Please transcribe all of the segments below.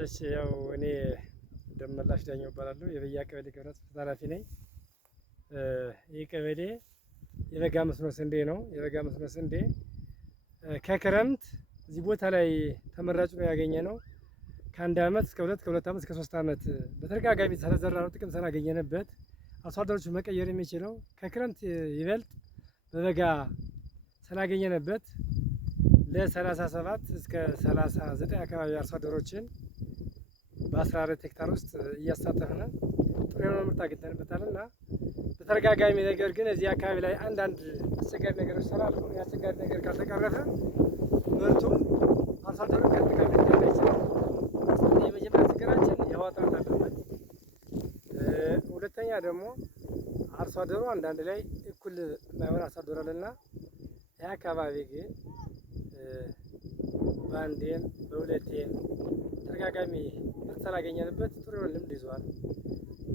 እሺ ያው እኔ ደመላሽ ዳኘው እባላለሁ። የበያ ቀበሌ ግብርና ጽሕፈት ኃላፊ ነኝ። ይህ ቀበሌ የበጋ መስኖ ስንዴ ነው። የበጋ መስኖ ስንዴ ከክረምት እዚህ ቦታ ላይ ተመራጭ ነው ያገኘ ነው። ከአንድ አመት እስከ ከሁለት አመት እስከ 3 አመት በተደጋጋሚ ስለዘራ ነው ጥቅም ስላገኘንበት አርሶ አደሮች መቀየር የሚችለው ከክረምት ይበልጥ በበጋ ስላገኘንበት ለ37 እስከ 39 አካባቢ አርሶ አደሮችን በ14 ሄክታር ውስጥ እያሳተፍን ጥሩ የሆነ ምርት አግኝተንበታል እና በተደጋጋሚ ነገር ግን እዚህ አካባቢ ላይ አንዳንድ አስቸጋሪ ነገሮች ስላሉ የአስቸጋሪ ነገር ካልተቀረፈ ምርቱም አርሶ አደሩ ከጥቅም ሊገኝ ይችላል። የመጀመሪያ ችግራችን የውሃ እጥረት አለበት። ሁለተኛ ደግሞ አርሶ አደሩ አንዳንድ ላይ እኩል የማይሆን አርሶ አደር አለና ይህ አካባቢ ግን በአንዴም በሁለቴም ተደጋጋሚ ምርት ስላገኘንበት ጥሩ የሆነ ልምድ ይዟል።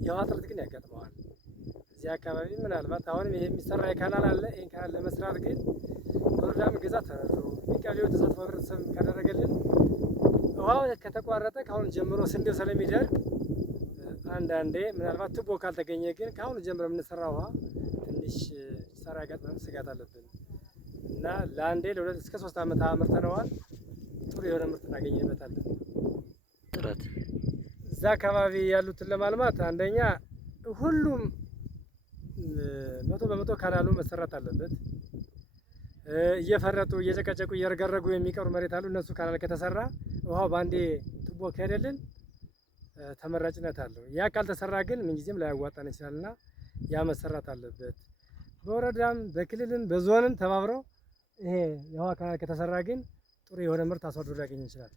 የውሃ እጥረት ግን ያጋጥመዋል። እዚህ አካባቢ ምናልባት አሁንም ይሄ የሚሰራ የካናል አለ። ይህን ካናል ለመስራት ግን በወረዳም እገዛ ተደርጎ የቀበሌው ተሳትፎ ህብረተሰብ ካደረገልን ውሃው ከተቋረጠ ከአሁን ጀምሮ ስንዴው ስለሚደርቅ አንዳንዴ ምናልባት ቱቦ ካልተገኘ ግን ከአሁን ጀምሮ የምንሰራ ውሃ ትንሽ ሰራ ያጋጥመን ስጋት አለብን እና ለአንዴ ለሁለት እስከ 3 አመት አምርተነዋል። ጥሩ የሆነ ምርት እናገኝበታለን። ጥረት እዛ አካባቢ ያሉትን ለማልማት አንደኛ ሁሉም 100% ካናሉ መሰራት አለበት። እየፈረጡ እየጨቀጨቁ እየረገረጉ የሚቀሩ መሬት አሉ። እነሱ ካናል ከተሰራ ውሃው በአንዴ ቱቦ ከሄደልን ተመራጭነት አለው። ያ ካልተሰራ ግን ምንጊዜም ላያዋጣን ይችላልና ያ መሰራት አለበት። በወረዳም በክልልም በዞንም ተባብረው ይሄ የውሃ ካናል ከተሰራ ግን ጥሩ የሆነ ምርት አርሶ አደሩ ሊያገኝ ይችላል።